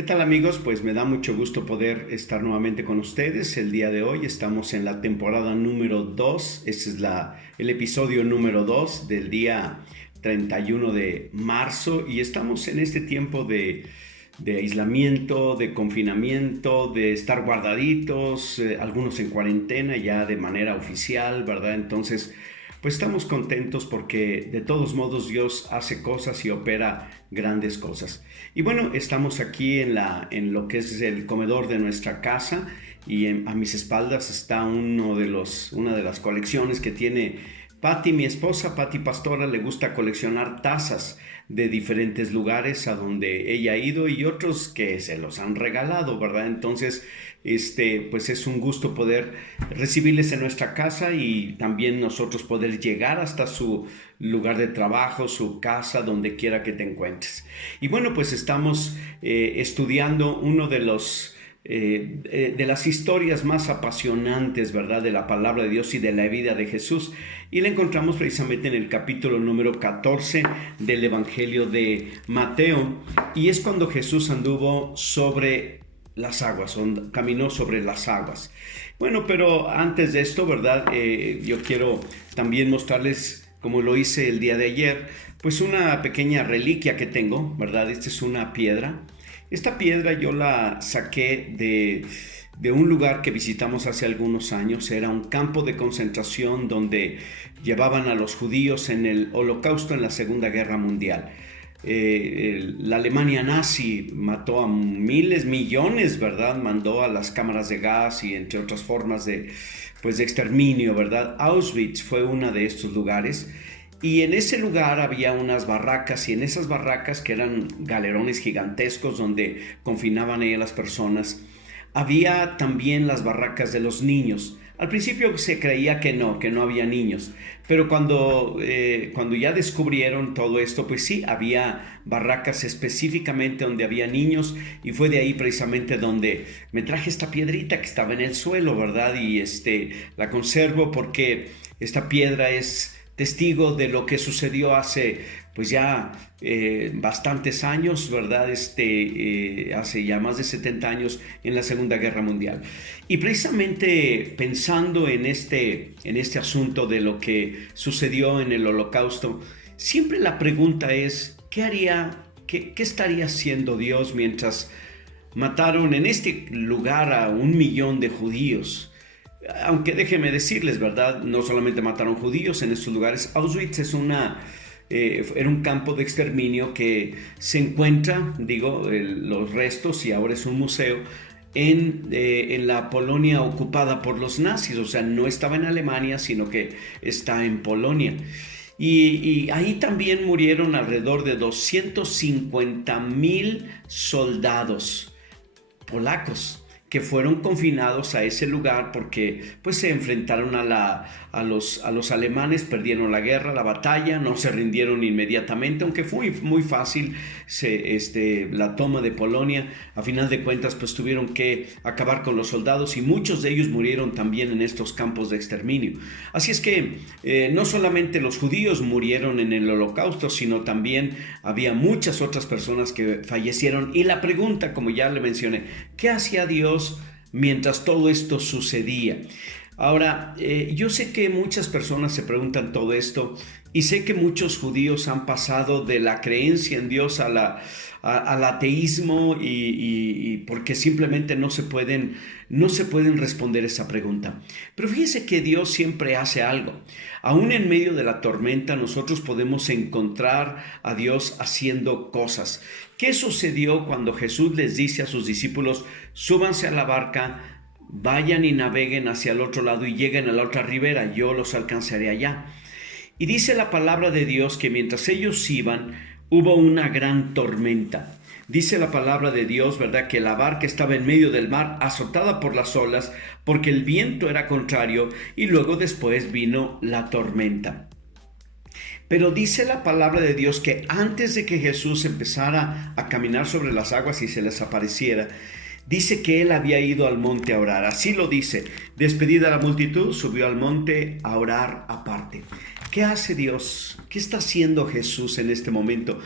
¿Qué tal amigos? Pues me da mucho gusto poder estar nuevamente con ustedes. El día de hoy estamos en la temporada número 2. Este es el episodio número 2 del día 31 de marzo y estamos en este tiempo de aislamiento, de confinamiento, de estar guardaditos, algunos en cuarentena ya de manera oficial, ¿verdad? Entonces, pues estamos contentos porque de todos modos Dios hace cosas y opera grandes cosas. Y bueno, estamos aquí en lo que es el comedor de nuestra casa y a mis espaldas está una de las colecciones que tiene Patti, mi esposa. Patti Pastora le gusta coleccionar tazas de diferentes lugares a donde ella ha ido y otros que se los han regalado, ¿verdad? Entonces, pues es un gusto poder recibirles en nuestra casa y también nosotros poder llegar hasta su lugar de trabajo, su casa, donde quiera que te encuentres. Y bueno, pues estamos estudiando uno de las historias más apasionantes, ¿verdad?, de la palabra de Dios y de la vida de Jesús. Y la encontramos precisamente en el capítulo número 14 del Evangelio de Mateo. Y es cuando Jesús anduvo sobre las aguas, caminó sobre las aguas. Bueno, pero antes de esto, ¿verdad?, yo quiero también mostrarles, como lo hice el día de ayer, pues una pequeña reliquia que tengo, ¿verdad? Esta es una piedra. Esta piedra yo la saqué de un lugar que visitamos hace algunos años. Era un campo de concentración donde llevaban a los judíos en el Holocausto, en la Segunda Guerra Mundial. La Alemania nazi mató a miles, millones, ¿verdad? Mandó a las cámaras de gas y entre otras formas de exterminio, ¿verdad? Auschwitz fue uno de estos lugares. Y en ese lugar había unas barracas, y en esas barracas, que eran galerones gigantescos donde confinaban ahí a las personas, había también las barracas de los niños. Al principio se creía que no había niños, pero cuando ya descubrieron todo esto, pues sí, había barracas específicamente donde había niños, y fue de ahí precisamente donde me traje esta piedrita que estaba en el suelo, ¿verdad? Y la conservo porque esta piedra es testigo de lo que sucedió hace pues ya bastantes años, ¿verdad? Hace ya más de 70 años en la Segunda Guerra Mundial. Y precisamente pensando en este asunto de lo que sucedió en el Holocausto, siempre la pregunta es, ¿qué estaría haciendo Dios mientras mataron en este lugar a 1 millón de judíos? Aunque déjenme decirles, ¿verdad?, no solamente mataron judíos en estos lugares. Auschwitz era un campo de exterminio que se encuentra, los restos, y ahora es un museo, en la Polonia ocupada por los nazis. O sea, no estaba en Alemania, sino que está en Polonia. Y ahí también murieron alrededor de 250,000 soldados polacos que fueron confinados a ese lugar porque pues se enfrentaron a los alemanes, perdieron la guerra, la batalla, no se rindieron inmediatamente, aunque fue muy fácil la toma de Polonia. A final de cuentas pues tuvieron que acabar con los soldados y muchos de ellos murieron también en estos campos de exterminio. Así es que no solamente los judíos murieron en el Holocausto, sino también había muchas otras personas que fallecieron. Y la pregunta, como ya le mencioné, ¿qué hacía Dios mientras todo esto sucedía? Ahora, yo sé que muchas personas se preguntan todo esto, y sé que muchos judíos han pasado de la creencia en Dios al ateísmo, y porque simplemente no se pueden responder esa pregunta. Pero fíjese que Dios siempre hace algo. Aún en medio de la tormenta nosotros podemos encontrar a Dios haciendo cosas. ¿Qué sucedió cuando Jesús les dice a sus discípulos: súbanse a la barca, vayan y naveguen hacia el otro lado y lleguen a la otra ribera, yo los alcanzaré allá? Y dice la palabra de Dios que mientras ellos iban, hubo una gran tormenta. Dice la palabra de Dios, ¿verdad?, que la barca estaba en medio del mar, azotada por las olas, porque el viento era contrario, y luego después vino la tormenta. Pero dice la palabra de Dios que antes de que Jesús empezara a caminar sobre las aguas y se les apareciera, dice que él había ido al monte a orar. Así lo dice: despedida la multitud, subió al monte a orar aparte. ¿Qué hace Dios? ¿Qué está haciendo Jesús en este momento?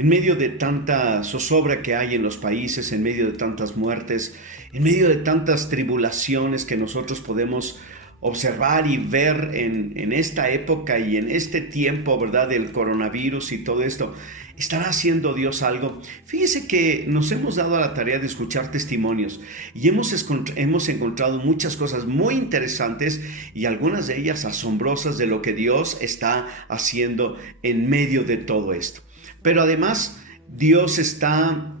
en medio de tanta zozobra que hay en los países, en medio de tantas muertes, en medio de tantas tribulaciones que nosotros podemos observar y ver en esta época y en este tiempo, ¿verdad?, del coronavirus y todo esto. ¿Estará haciendo Dios algo? Fíjese que nos hemos dado a la tarea de escuchar testimonios y hemos encontrado muchas cosas muy interesantes y algunas de ellas asombrosas de lo que Dios está haciendo en medio de todo esto. Pero además, Dios está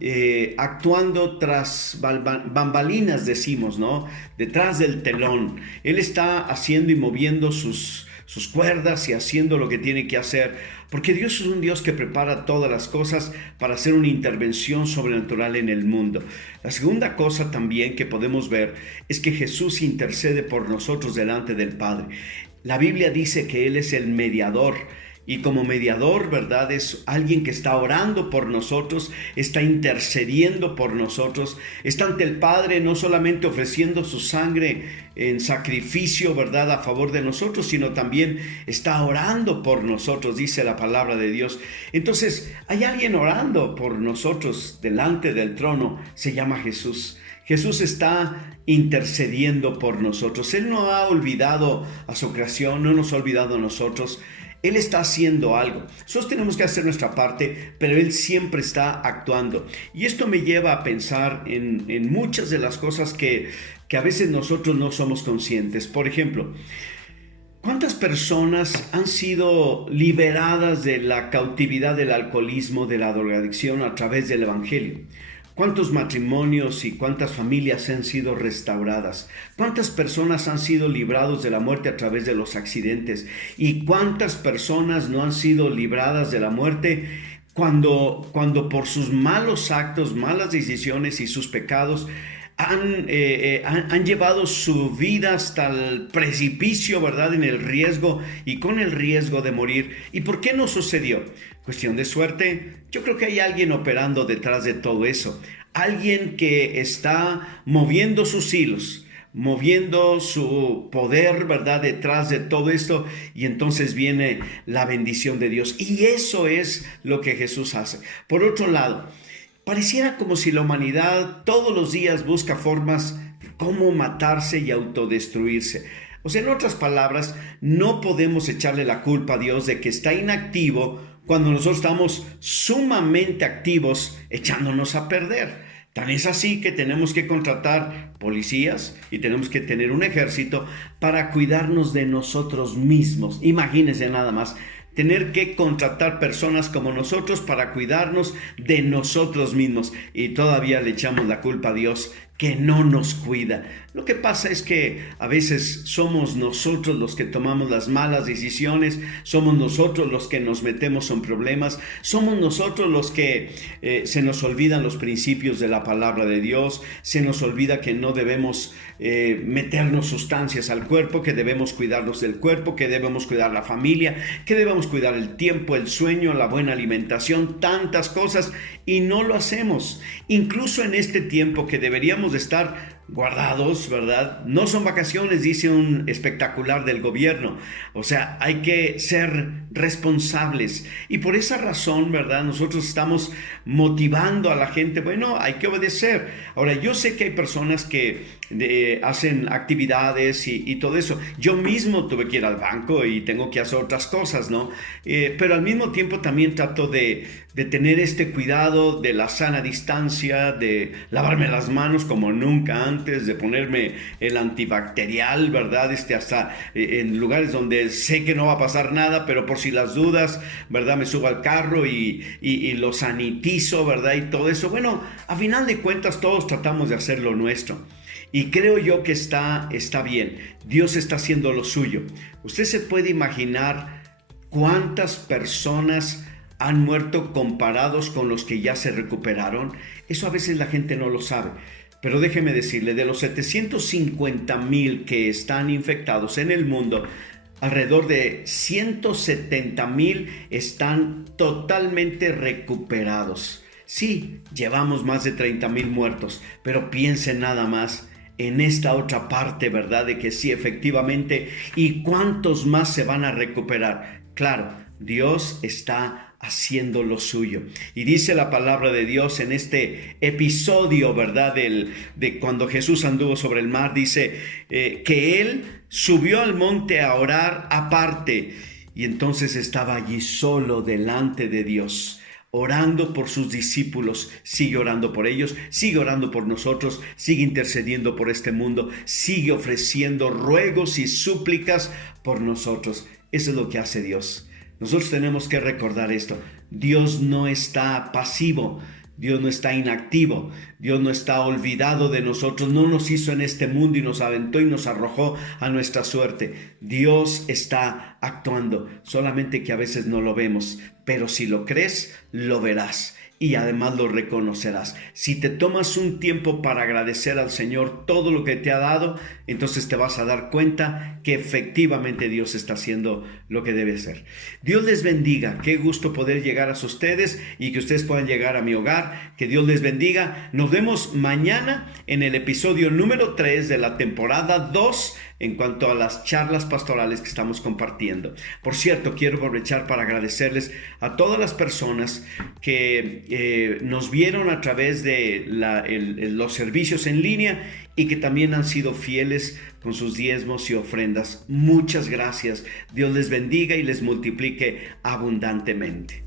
actuando tras bambalinas, decimos, ¿no? Detrás del telón. Él está haciendo y moviendo sus cuerdas y haciendo lo que tiene que hacer, porque Dios es un Dios que prepara todas las cosas para hacer una intervención sobrenatural en el mundo. La segunda cosa también que podemos ver es que Jesús intercede por nosotros delante del Padre. La Biblia dice que Él es el mediador. Y como mediador, ¿verdad?, es alguien que está orando por nosotros, está intercediendo por nosotros, está ante el Padre no solamente ofreciendo su sangre en sacrificio, ¿verdad?, a favor de nosotros, sino también está orando por nosotros, dice la palabra de Dios. Entonces, hay alguien orando por nosotros delante del trono, se llama Jesús. Jesús está intercediendo por nosotros. Él no ha olvidado a su creación, no nos ha olvidado a nosotros. Él está haciendo algo. Nosotros tenemos que hacer nuestra parte, pero Él siempre está actuando. Y esto me lleva a pensar en muchas de las cosas que a veces nosotros no somos conscientes. Por ejemplo, ¿cuántas personas han sido liberadas de la cautividad del alcoholismo, de la drogadicción a través del Evangelio? ¿Cuántos matrimonios y cuántas familias han sido restauradas? ¿Cuántas personas han sido librados de la muerte a través de los accidentes? ¿Y cuántas personas no han sido libradas de la muerte cuando por sus malos actos, malas decisiones y sus pecados han llevado su vida hasta el precipicio, ¿verdad?, en el riesgo y con el riesgo de morir? ¿Y por qué no sucedió? ¿Cuestión de suerte? Yo creo que hay alguien operando detrás de todo eso. Alguien que está moviendo sus hilos, moviendo su poder, ¿verdad?, detrás de todo esto, y entonces viene la bendición de Dios. Y eso es lo que Jesús hace. Por otro lado, pareciera como si la humanidad todos los días busca formas de cómo matarse y autodestruirse. O sea, en otras palabras, no podemos echarle la culpa a Dios de que está inactivo cuando nosotros estamos sumamente activos echándonos a perder. Tan es así que tenemos que contratar policías y tenemos que tener un ejército para cuidarnos de nosotros mismos. Imagínense nada más, tener que contratar personas como nosotros para cuidarnos de nosotros mismos, y todavía le echamos la culpa a Dios que no nos cuida. Lo que pasa es que a veces somos nosotros los que tomamos las malas decisiones, somos nosotros los que nos metemos en problemas, somos nosotros los que se nos olvidan los principios de la palabra de Dios, se nos olvida que no debemos meternos sustancias al cuerpo, que debemos cuidarnos del cuerpo, que debemos cuidar la familia, que debemos cuidar el tiempo, el sueño, la buena alimentación, tantas cosas, y no lo hacemos. Incluso en este tiempo que deberíamos de estar guardados, ¿verdad? No son vacaciones, dice un espectacular del gobierno. O sea, hay que ser responsables. Y por esa razón, ¿verdad?, nosotros estamos motivando a la gente. Bueno, hay que obedecer. Ahora, yo sé que hay personas que hacen actividades y todo eso. Yo mismo tuve que ir al banco y tengo que hacer otras cosas, ¿no? Pero al mismo tiempo también trato de tener este cuidado de la sana distancia, de lavarme las manos como nunca antes, de ponerme el antibacterial, ¿verdad? Hasta en lugares donde sé que no va a pasar nada, pero por si las dudas, ¿verdad?, me subo al carro y lo sanitizo, ¿verdad? Y todo eso. Bueno, a final de cuentas todos tratamos de hacer lo nuestro. Y creo yo que está bien. Dios está haciendo lo suyo. Usted se puede imaginar cuántas personas han muerto comparados con los que ya se recuperaron. Eso a veces la gente no lo sabe. Pero déjeme decirle, de los 750,000 que están infectados en el mundo, alrededor de 170,000 están totalmente recuperados. Sí, llevamos más de 30,000 muertos, pero piensen nada más en esta otra parte, ¿verdad?, de que sí, efectivamente, y cuántos más se van a recuperar. Claro, Dios está haciendo lo suyo. Y dice la palabra de Dios en este episodio, ¿verdad? De cuando Jesús anduvo sobre el mar, dice que Él subió al monte a orar aparte y entonces estaba allí solo delante de Dios, orando por sus discípulos. Sigue orando por ellos, sigue orando por nosotros, sigue intercediendo por este mundo, sigue ofreciendo ruegos y súplicas por nosotros. Eso es lo que hace Dios. Nosotros tenemos que recordar esto. Dios no está pasivo, Dios no está inactivo, Dios no está olvidado de nosotros, no nos hizo en este mundo y nos aventó y nos arrojó a nuestra suerte. Dios está actuando, solamente que a veces no lo vemos, pero si lo crees, lo verás. Y además lo reconocerás. Si te tomas un tiempo para agradecer al Señor todo lo que te ha dado, entonces te vas a dar cuenta que efectivamente Dios está haciendo lo que debe hacer. Dios les bendiga. Qué gusto poder llegar a ustedes y que ustedes puedan llegar a mi hogar. Que Dios les bendiga. Nos vemos mañana en el episodio número 3 de la temporada 2 en cuanto a las charlas pastorales que estamos compartiendo. Por cierto, quiero aprovechar para agradecerles a todas las personas que nos vieron a través de los servicios en línea y que también han sido fieles con sus diezmos y ofrendas. Muchas gracias. Dios les bendiga y les multiplique abundantemente.